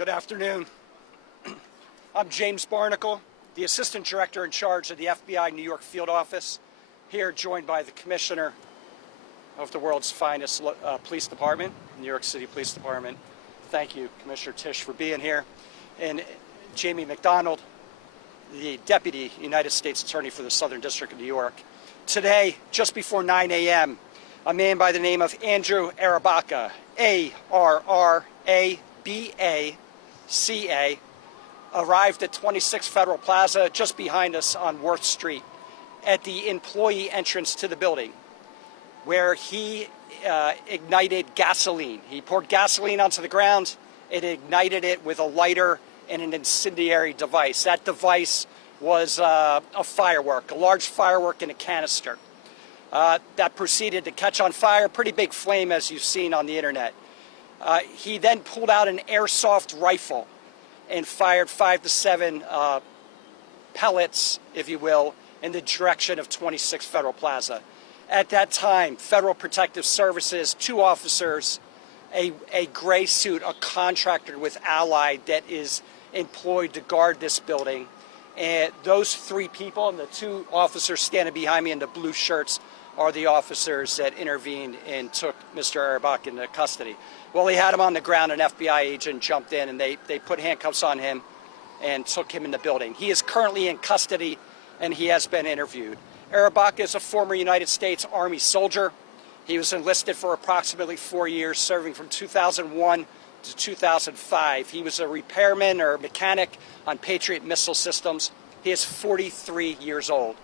Good afternoon. I'm James Barnacle, the Assistant Director in charge of the FBI New York Field Office, here joined by the Commissioner of the world's finest police department, New York City Police Department. Thank you, Commissioner Tisch, for being here. And Jamie McDonald, the Deputy United States Attorney for the Southern District of New York. Today, just before 9 a.m., a man by the name of Andrew Arrabaca, A-R-R-A-B-A-C-A, arrived at 26 Federal Plaza, just behind us on Worth Street, at the employee entrance to the building, where he ignited gasoline. He poured gasoline onto the ground and ignited it with a lighter and an incendiary device. That device was a firework, a large firework in a canister. That proceeded to catch on fire, pretty big flame as you've seen on the internet. He then pulled out an airsoft rifle and fired 5 to 7 pellets, if you will, in the direction of 26 Federal Plaza. At that time, Federal Protective Services, 2 officers, a gray suit, a contractor with Allied that is employed to guard this building, and those 3 people and the 2 officers standing behind me in the blue shirts are the officers that intervened and took Mr. Arrabaca into custody. Well, he had him on the ground. An FBI agent jumped in and they put handcuffs on him and took him in the building. He is currently in custody and he has been interviewed. Arrabaca is a former United States Army soldier. He was enlisted for approximately 4 years, serving from 2001 to 2005. He was a repairman or mechanic on Patriot missile systems. He is 43 years old.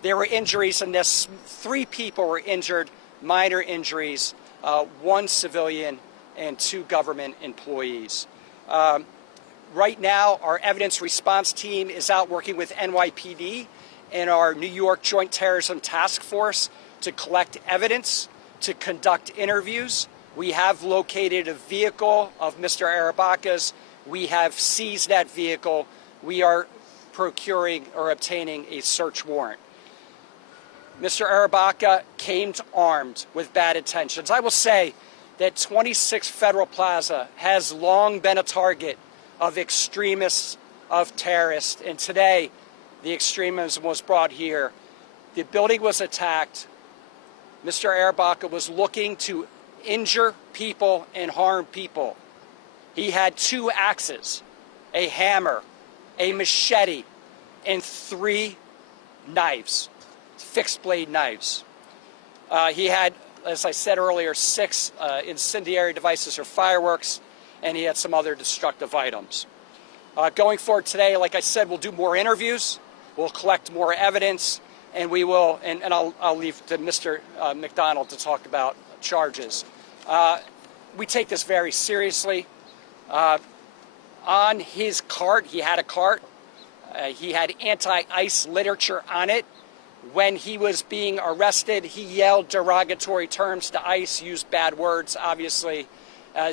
There were injuries in this. 3 people were injured, minor injuries, 1 civilian and 2 government employees. Right now, our evidence response team is out working with NYPD and our New York Joint Terrorism Task Force to collect evidence, to conduct interviews. We have located a vehicle of Mr. Arrabaca's. We have seized that vehicle. We are procuring or obtaining a search warrant. Mr. Arrabaca came armed with bad intentions. I will say that 26 Federal Plaza has long been a target of extremists, of terrorists, and today the extremism was brought here. The building was attacked. Mr. Arrabaca was looking to injure people and harm people. He had 2 axes, a hammer, a machete, and 3 knives, fixed blade knives. He had, as I said earlier, 6 incendiary devices or fireworks, and he had some other destructive items. Going forward today, like I said, we'll do more interviews, we'll collect more evidence, and we will, and I'll leave to Mr. McDonald to talk about charges. We take this very seriously. On his cart, he had a cart. He had anti-ICE literature on it. When he was being arrested, he yelled derogatory terms to ICE, used bad words, obviously.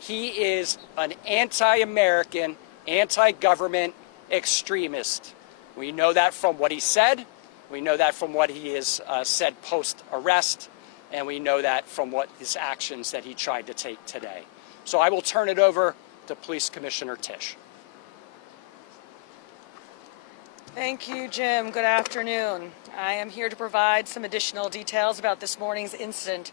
He is an anti-American, anti-government extremist. We know that from what he said. We know that from what he has said post-arrest. And we know that from what his actions that he tried to take today. So I will turn it over to Police Commissioner Tisch. Thank you, Jim. Good afternoon. I am here to provide some additional details about this morning's incident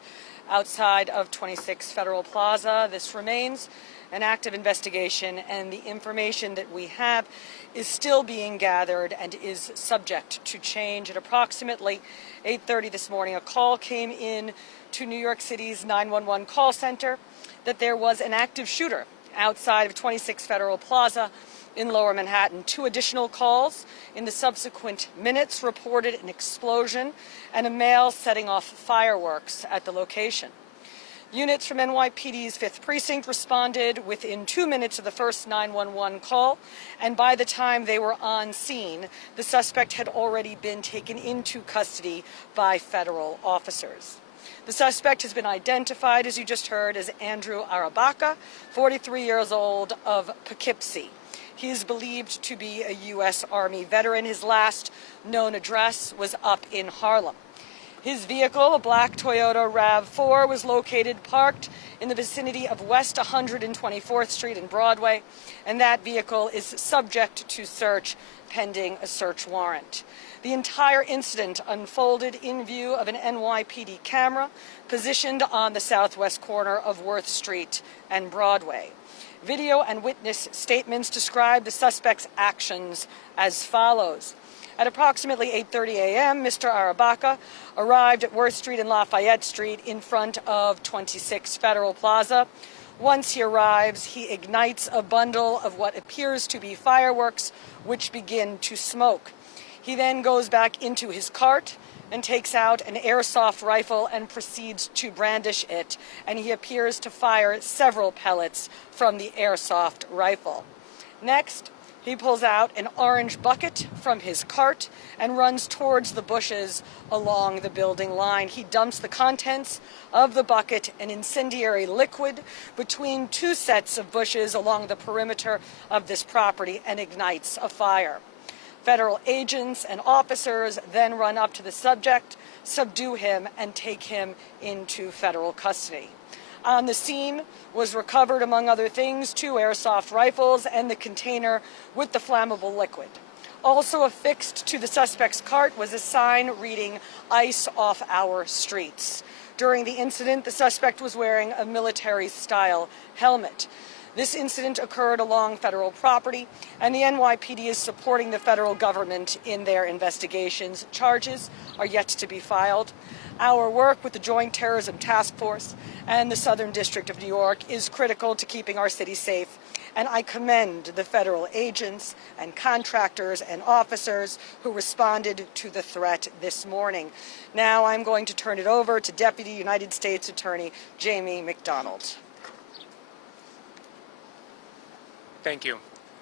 outside of 26 Federal Plaza. This remains an active investigation, and the information that we have is still being gathered and is subject to change. At approximately 8:30 this morning, a call came in to New York City's 911 call center that there was an active shooter outside of 26 Federal Plaza in Lower Manhattan. 2 additional calls in the subsequent minutes reported an explosion and a male setting off fireworks at the location. Units from NYPD's 5th Precinct responded within 2 minutes of the first 911 call, and by the time they were on scene, the suspect had already been taken into custody by federal officers. The suspect has been identified, as you just heard, as Andrew Arrabaca, 43 years old, of Poughkeepsie. He is believed to be a U.S. Army veteran. His last known address was up in Harlem. His vehicle, a black Toyota RAV4, was located parked in the vicinity of West 124th Street and Broadway, and that vehicle is subject to search pending a search warrant. The entire incident unfolded in view of an NYPD camera positioned on the southwest corner of Worth Street and Broadway. Video and witness statements describe the suspect's actions as follows. At approximately 8:30 a.m., Mr. Arrabaca arrived at Worth Street and Lafayette Street in front of 26 Federal Plaza. Once he arrives, he ignites a bundle of what appears to be fireworks, which begin to smoke. He then goes back into his cart and takes out an airsoft rifle and proceeds to brandish it, and he appears to fire several pellets from the airsoft rifle. Next, he pulls out an orange bucket from his cart and runs towards the bushes along the building line. He dumps the contents of the bucket, an incendiary liquid, between two sets of bushes along the perimeter of this property and ignites a fire. Federal agents and officers then run up to the subject, subdue him, and take him into federal custody. On the scene was recovered, among other things, 2 airsoft rifles and the container with the flammable liquid. Also affixed to the suspect's cart was a sign reading "Ice off our streets." During the incident, the suspect was wearing a military-style helmet. This incident occurred along federal property, and the NYPD is supporting the federal government in their investigations. Charges are yet to be filed. Our work with the Joint Terrorism Task Force and the Southern District of New York is critical to keeping our city safe, and I commend the federal agents and contractors and officers who responded to the threat this morning. Now I'm going to turn it over to Deputy United States Attorney Jamie McDonald. Thank you.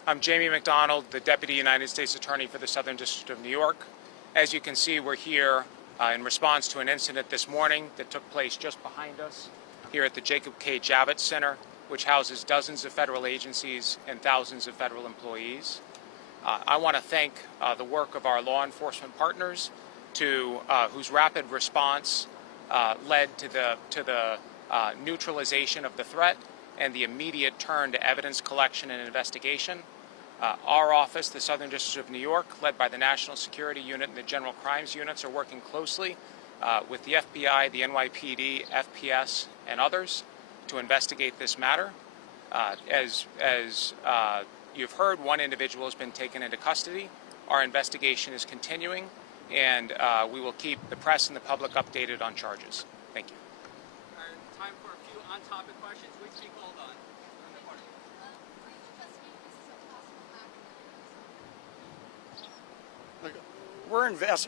I'm Jamie McDonald, the Deputy United States Attorney for the Southern District of New York. As you can see, we're here in response to an incident this morning that took place just behind us here at the Jacob K. Javits Center, which houses dozens of federal agencies and thousands of federal employees. I want to thank the work of our law enforcement partners whose rapid response led to the neutralization of the threat and the immediate turn to evidence collection and investigation. Our office, the Southern District of New York, led by the National Security Unit and the General Crimes Units, are working closely with the FBI, the NYPD, FPS, and others to investigate this matter. As you've heard, one individual has been taken into custody. Our investigation is continuing, and we will keep the press and the public updated on charges. Thank you. Time for a few on-topic questions. Which speak hold on.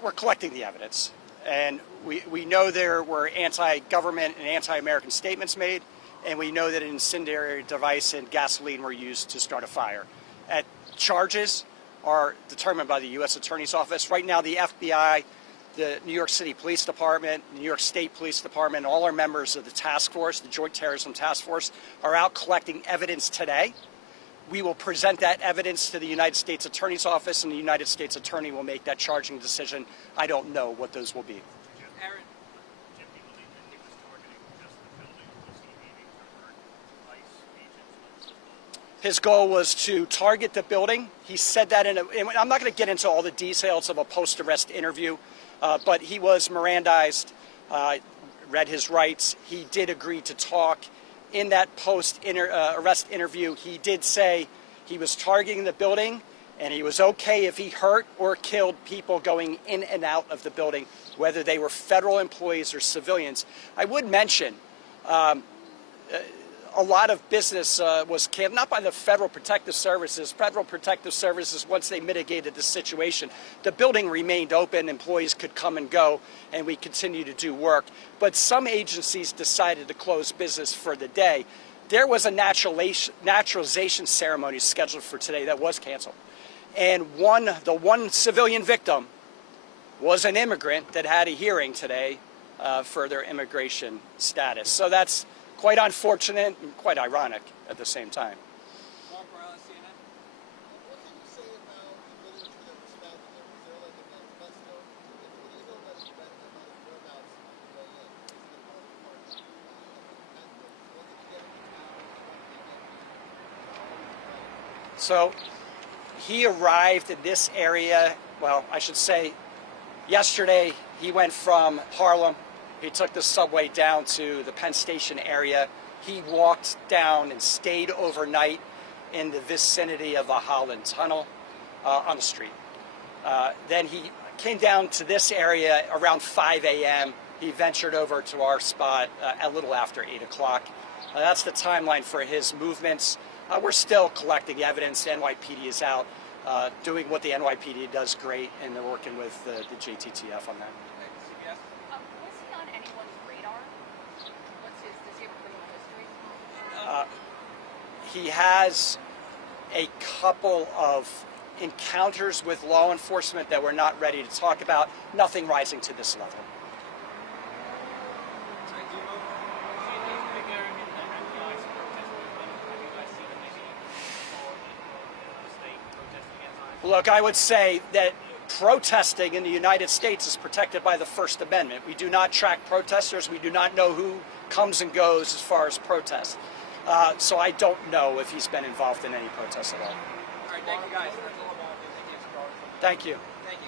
We're collecting the evidence, and we know there were anti-government and anti-American statements made, and we know that an incendiary device and gasoline were used to start a fire. Charges are determined by the U.S. Attorney's Office. Right now, the FBI, the New York City Police Department, the New York State Police Department, all our members of the task force, the Joint Terrorism Task Force, are out collecting evidence today. We will present that evidence to the United States Attorney's Office, and the United States Attorney will make that charging decision. I don't know what those will be. Aaron. Jim, he believed that he was targeting just the building. Was he aiming to hurt ICE agents? His goal was to target the building. He said that and I'm not going to get into all the details of a post-arrest interview, but he was Mirandized, read his rights. He did agree to talk. In that post-arrest interview, he did say he was targeting the building and he was okay if he hurt or killed people going in and out of the building, whether they were federal employees or civilians. I would mention a lot of business was canceled, not by the Federal Protective Services. Federal Protective Services, once they mitigated the situation, the building remained open, employees could come and go, and we continue to do work. But some agencies decided to close business for the day. There was a naturalization ceremony scheduled for today that was canceled. And the one civilian victim was an immigrant that had a hearing today for their immigration status. So that's quite unfortunate and quite ironic at the same time. Mark Morales, CNN. What can you say about the literature that was found in there? Was there like a manifesto? It's illegal, but about his whereabouts So he arrived in this area, well, I should say, yesterday he went from Harlem. He took the subway down to the Penn Station area. He walked down and stayed overnight in the vicinity of the Holland Tunnel on the street. Then he came down to this area around 5 a.m. He ventured over to our spot a little after 8 o'clock. That's the timeline for his movements. We're still collecting evidence. NYPD is out doing what the NYPD does great, and they're working with the JTTF on that. CBS? Was he on anyone's radar? Does he have a criminal history? He has a couple of encounters with law enforcement that we're not ready to talk about. Nothing rising to this level. Do you see anything bigger in the NYC protest movement? Have you guys seen anything more in the state protesting against ICE? Look, I would say that protesting in the United States is protected by the First Amendment. We do not track protesters. We do not know who comes and goes as far as protests. So I don't know if he's been involved in any protests at all. All right, thank you guys. Thank you.